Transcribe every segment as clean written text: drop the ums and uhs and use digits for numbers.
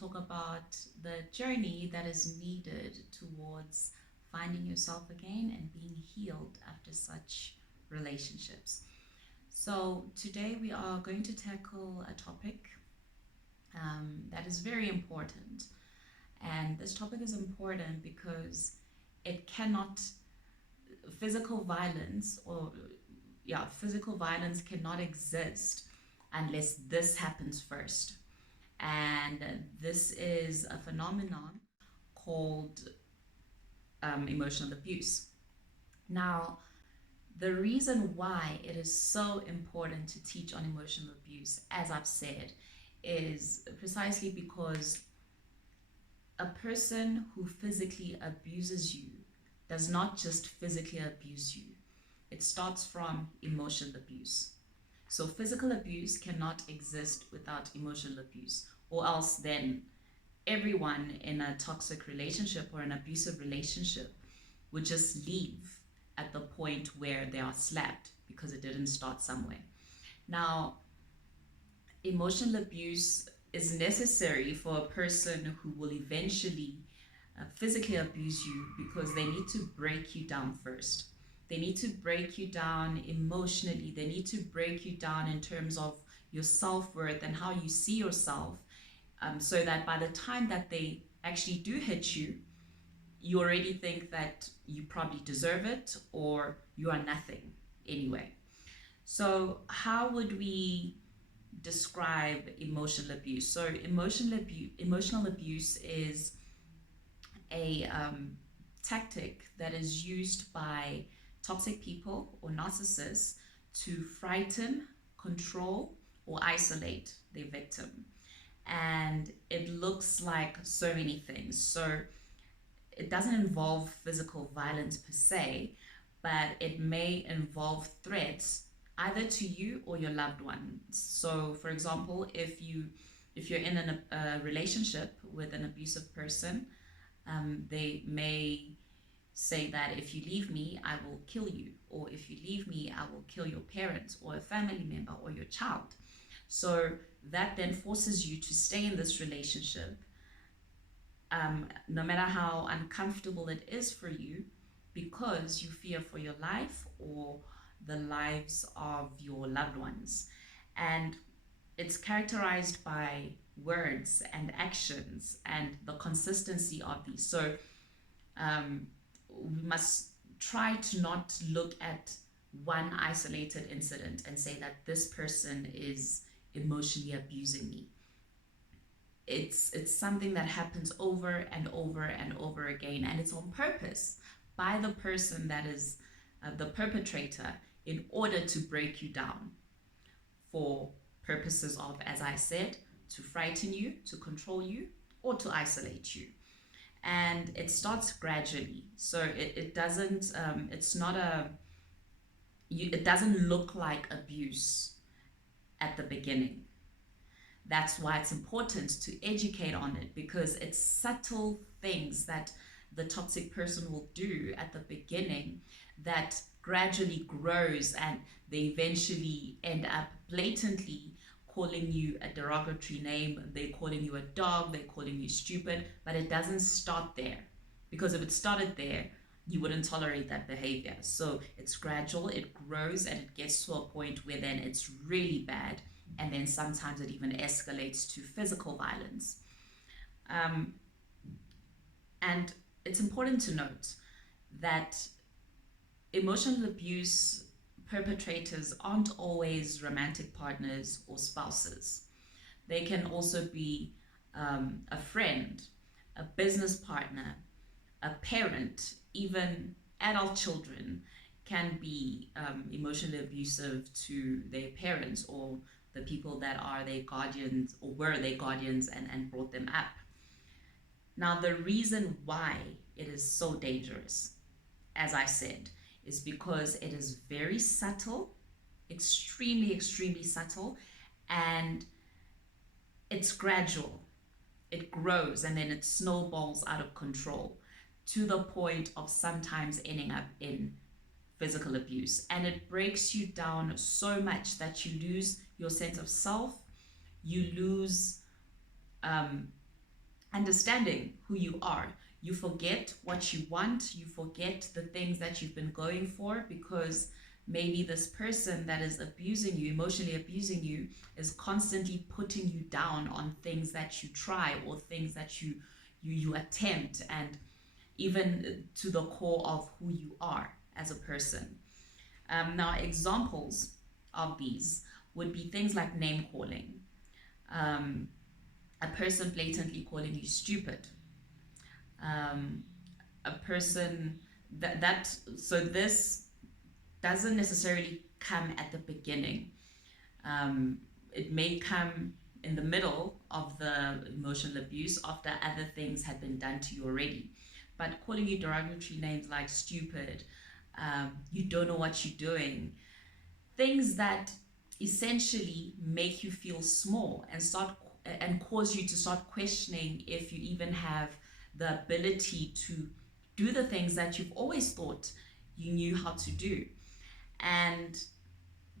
talk about the journey that is needed towards finding yourself again and being healed after such relationships. So, today we are going to tackle a topic that is very important. And this topic is important because it cannot, physical violence or, yeah, physical violence cannot exist unless this happens first. And this is a phenomenon called emotional abuse. Now, the reason why it is so important to teach on emotional abuse, as I've said, is precisely because a person who physically abuses you does not just physically abuse you, it starts from emotional abuse. So, physical abuse cannot exist without emotional abuse, or else then everyone in a toxic relationship or an abusive relationship would just leave at the point where they are slapped because it didn't start somewhere. Now, emotional abuse is necessary for a person who will eventually physically abuse you because they need to break you down first. They need to break you down emotionally. They need to break you down in terms of your self worth and how you see yourself, so that by the time that they actually do hit you, you already think that you probably deserve it or you are nothing anyway. So, how would we describe emotional abuse? So, emotional abuse is a tactic that is used by toxic people or narcissists to frighten, control, or isolate their victim. And it looks like so many things. So it doesn't involve physical violence per se, but it may involve threats either to you or your loved ones. So, for example, if you're in a relationship with an abusive person, they may say that if you leave me, I will kill you, or if you leave me, I will kill your parents or a family member or your child. So that then forces you to stay in this relationship, no matter how uncomfortable it is for you, because you fear for your life or the lives of your loved ones. And it's characterized by words and actions and the consistency of these. So we must try to not look at one isolated incident and say that this person is emotionally abusing me. It's something that happens over and over and over again, and it's on purpose by the person that is the perpetrator in order to break you down for purposes of, as I said, to frighten you, to control you, or to isolate you. And it starts gradually. So it doesn't, it's not a, it doesn't look like abuse at the beginning. That's why it's important to educate on it, because it's subtle things that the toxic person will do at the beginning that gradually grows, and they eventually end up blatantly calling you a derogatory name. They're calling you a dog, they're calling you stupid, but it doesn't start there, because if it started there, you wouldn't tolerate that behavior. So it's gradual, it grows, and it gets to a point where then it's really bad, and then sometimes it even escalates to physical violence. Um, and it's important to note that emotional abuse perpetrators aren't always romantic partners or spouses. They can also be a friend, a business partner, a parent, even adult children can be emotionally abusive to their parents or the people that are their guardians or were their guardians and brought them up. Now, the reason why it is so dangerous, as I said, is because it is very subtle, extremely, extremely subtle, and it's gradual. It grows and then it snowballs out of control to the point of sometimes ending up in physical abuse. And it breaks you down so much that you lose your sense of self, you lose understanding who you are. You forget what you want, you forget the things that you've been going for, because maybe this person that is abusing you, emotionally abusing you, is constantly putting you down on things that you try or things that you attempt, and even to the core of who you are as a person. Now, examples of these would be things like name calling, um, a person blatantly calling you stupid, um, a person so this doesn't necessarily come at the beginning. Um, it may come in the middle of the emotional abuse after other things had been done to you already. But calling you derogatory names like stupid, you don't know what you're doing, things that essentially make you feel small and cause you to start questioning if you even have the ability to do the things that you've always thought you knew how to do. And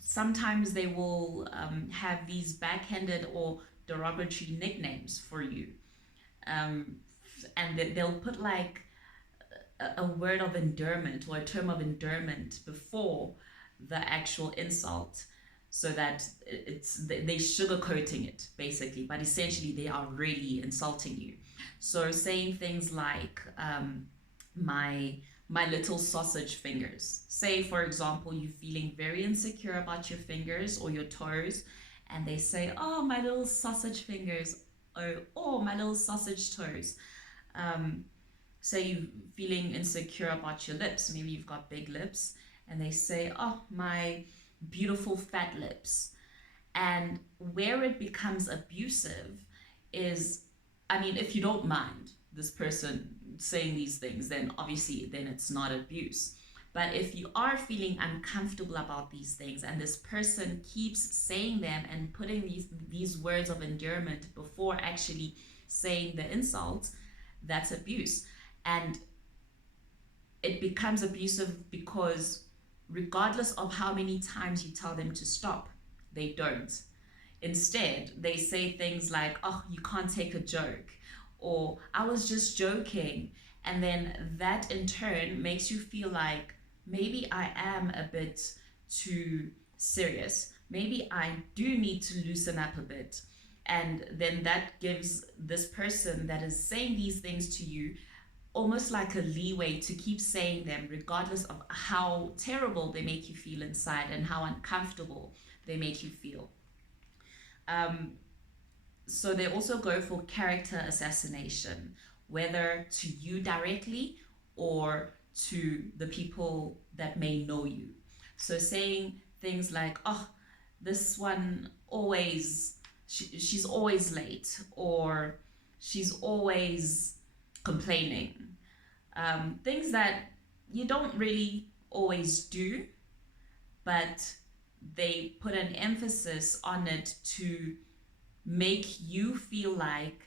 sometimes they will have these backhanded or derogatory nicknames for you. Um, and they'll put like a word of endearment or a term of endearment before the actual insult, so that they sugarcoating it basically, but essentially they are really insulting you. So saying things like my my little sausage fingers. Say, for example, you're feeling very insecure about your fingers or your toes, and they say, "Oh, my little sausage fingers," or "Oh, my little sausage toes." Um, Say you're feeling insecure about your lips. Maybe you've got big lips, and they say, "Oh, my beautiful fat lips." And where it becomes abusive is, I mean, if you don't mind this person saying these things, then obviously then it's not abuse. But if you are feeling uncomfortable about these things and this person keeps saying them and putting these words of endearment before actually saying the insults, that's abuse. And it becomes abusive because regardless of how many times you tell them to stop, they don't. Instead, they say things like, "Oh, you can't take a joke," or "I was just joking." And then that in turn makes you feel like maybe I am a bit too serious. Maybe I do need to loosen up a bit. And then that gives this person that is saying these things to you almost like a leeway to keep saying them, regardless of how terrible they make you feel inside and how uncomfortable they make you feel. Um, so they also go for character assassination, whether to you directly or to the people that may know you. So saying things like, "Oh, this one always, she's always late," or "she's always complaining." Things that you don't really always do, but they put an emphasis on it to make you feel like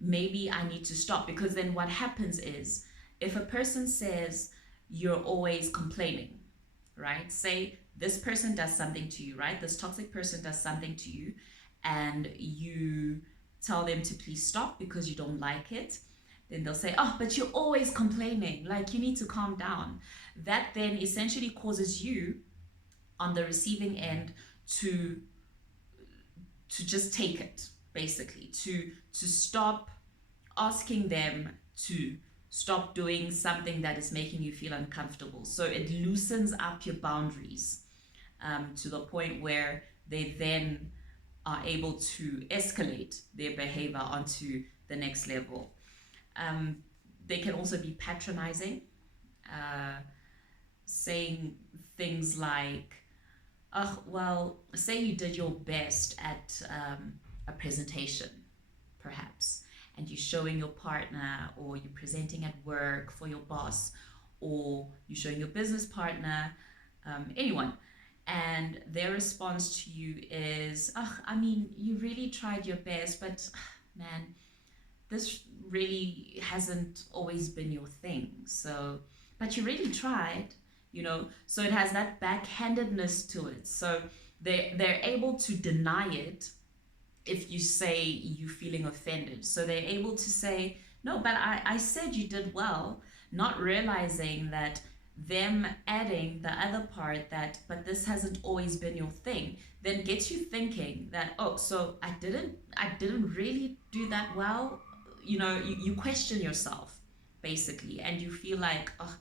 maybe I need to stop. Because then what happens is, if a person says you're always complaining, right? Say this person does something to you, right? This toxic person does something to you, and you tell them to please stop because you don't like it. Then they'll say, "Oh, but you're always complaining. Like, you need to calm down." That then essentially causes you on the receiving end to just take it, basically, to stop asking them to stop doing something that is making you feel uncomfortable. So it loosens up your boundaries, to the point where they then are able to escalate their behavior onto the next level. Um, they can also be patronizing, uh, saying things like, "Oh, well, say you did your best at a presentation, perhaps, and you're showing your partner, or you're presenting at work for your boss, or you're showing your business partner, anyone." And their response to you is, "Oh, I mean, you really tried your best, but man, this really hasn't always been your thing. So, but you really tried, you know." So it has that backhandedness to it. So they're able to deny it if you say you feeling offended. So they're able to say, no, but I said you did well, not realizing that them adding the other part that, but this hasn't always been your thing, then gets you thinking that, oh, so I didn't really do that well. You question yourself basically, and you feel like, oh,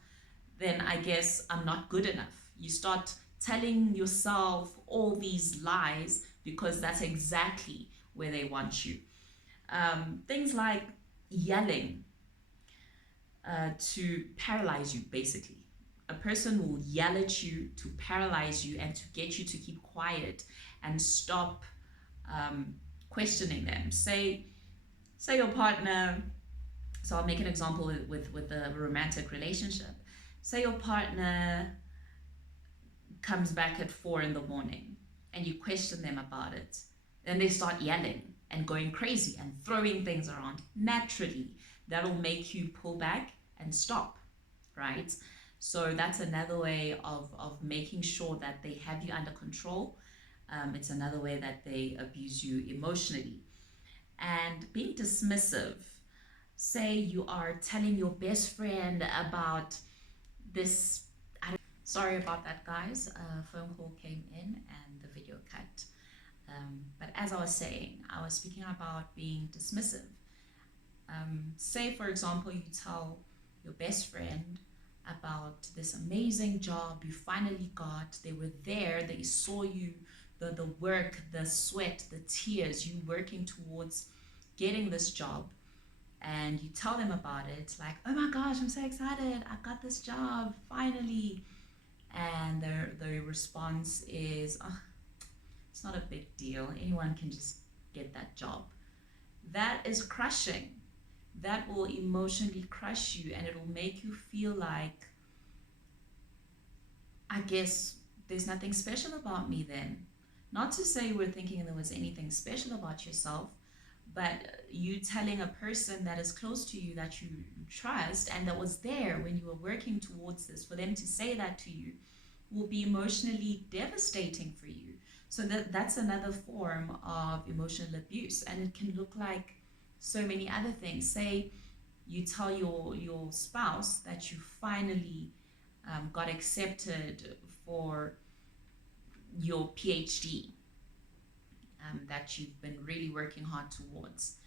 then I guess I'm not good enough. You start telling yourself all these lies because that's exactly where they want you. Things like yelling to paralyze you, basically. A person will yell at you to paralyze you and to get you to keep quiet and stop questioning them. Say your partner, so I'll make an example with a romantic relationship. Say your partner comes back at 4 in the morning and you question them about it. Then they start yelling and going crazy and throwing things around. Naturally, that'll make you pull back and stop, right? So that's another way of making sure that they have you under control. It's another way that they abuse you emotionally. And being dismissive. Say you are telling your best friend about this. Sorry about that, guys. A phone call came in and the video cut. But as I was saying, I was speaking about being dismissive. Say, for example, you tell your best friend about this amazing job you finally got. They were there, they saw you, the work, the sweat, the tears, you working towards getting this job. And you tell them about it, like, oh my gosh, I'm so excited, I got this job, finally. And their response is, oh, it's not a big deal, anyone can just get that job. That is crushing. That will emotionally crush you, and it will make you feel like, I guess there's nothing special about me then. Not to say you were thinking there was anything special about yourself, but you telling a person that is close to you, that you trust, and that was there when you were working towards this, for them to say that to you will be emotionally devastating for you. So that's another form of emotional abuse, and it can look like so many other things. Say you tell your spouse that you finally got accepted for your PhD, that you've been really working hard towards,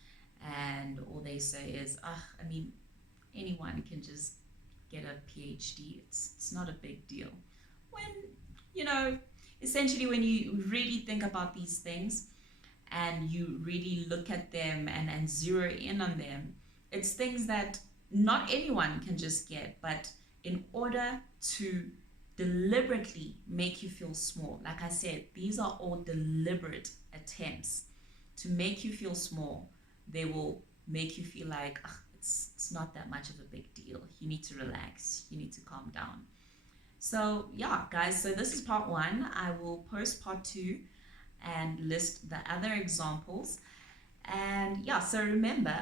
and all they say is, I mean, anyone can just get a PhD. It's not a big deal. When, essentially, when you really think about these things and you really look at them and zero in on them, it's things that not anyone can just get, but in order to deliberately make you feel small, like I said, these are all deliberate attempts to make you feel small. They will make you feel like, it's not that much of a big deal. You need to relax. You need to calm down. So yeah, guys, so this is part 1. I will post part 2 and list the other examples. And yeah, so remember,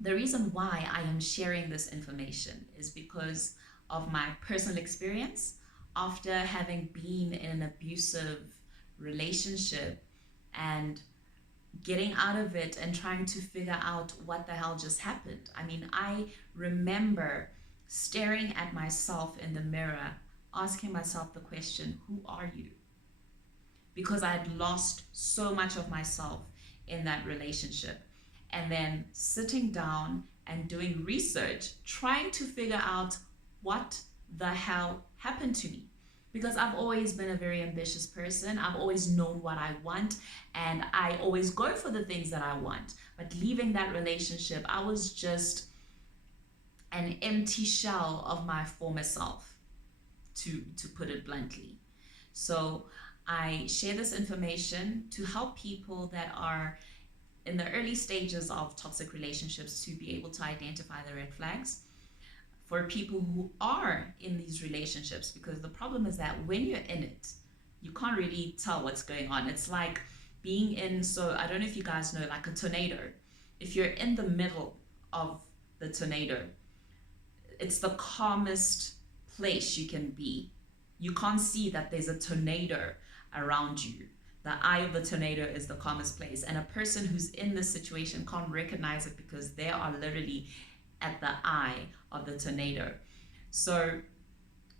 the reason why I am sharing this information is because of my personal experience after having been in an abusive relationship and getting out of it and trying to figure out what the hell just happened. I mean, I remember staring at myself in the mirror, asking myself the question, who are you? Because I had lost so much of myself in that relationship. And then sitting down and doing research, trying to figure out what the hell happened to me. Because I've always been a very ambitious person. I've always known what I want, and I always go for the things that I want. But leaving that relationship, I was just an empty shell of my former self, to put it bluntly. So I share this information to help people that are in the early stages of toxic relationships to be able to identify the red flags. For people who are in these relationships, because the problem is that when you're in it, you can't really tell what's going on. It's like being in, so I don't know if you guys know, like a tornado. If you're in the middle of the tornado, it's the calmest place you can be. You can't see that there's a tornado around you. The eye of the tornado is the calmest place. And a person who's in this situation can't recognize it because they are literally at the eye of the tornado. So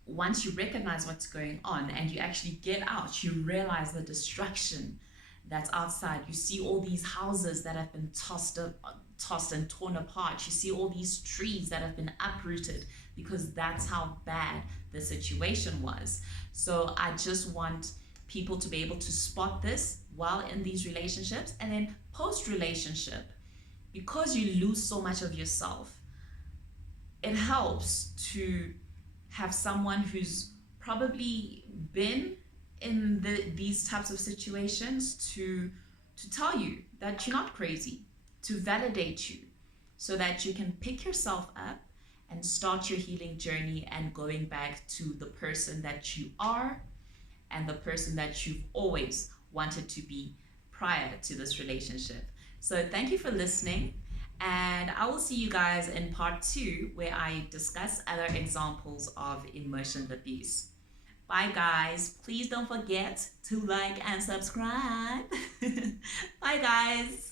once you recognize what's going on and you actually get out, you realize the destruction that's outside. You see all these houses that have been tossed and torn apart. You see all these trees that have been uprooted because that's how bad the situation was. So I just want people to be able to spot this while in these relationships, and then post relationship, because you lose so much of yourself, it helps to have someone who's probably been in these types of situations to tell you that you're not crazy, to validate you, so that you can pick yourself up and start your healing journey and going back to the person that you are and the person that you've always wanted to be prior to this relationship. So thank you for listening, and I will see you guys in part 2, where I discuss other examples of emotional abuse. Bye guys. Please don't forget to like and subscribe. Bye guys.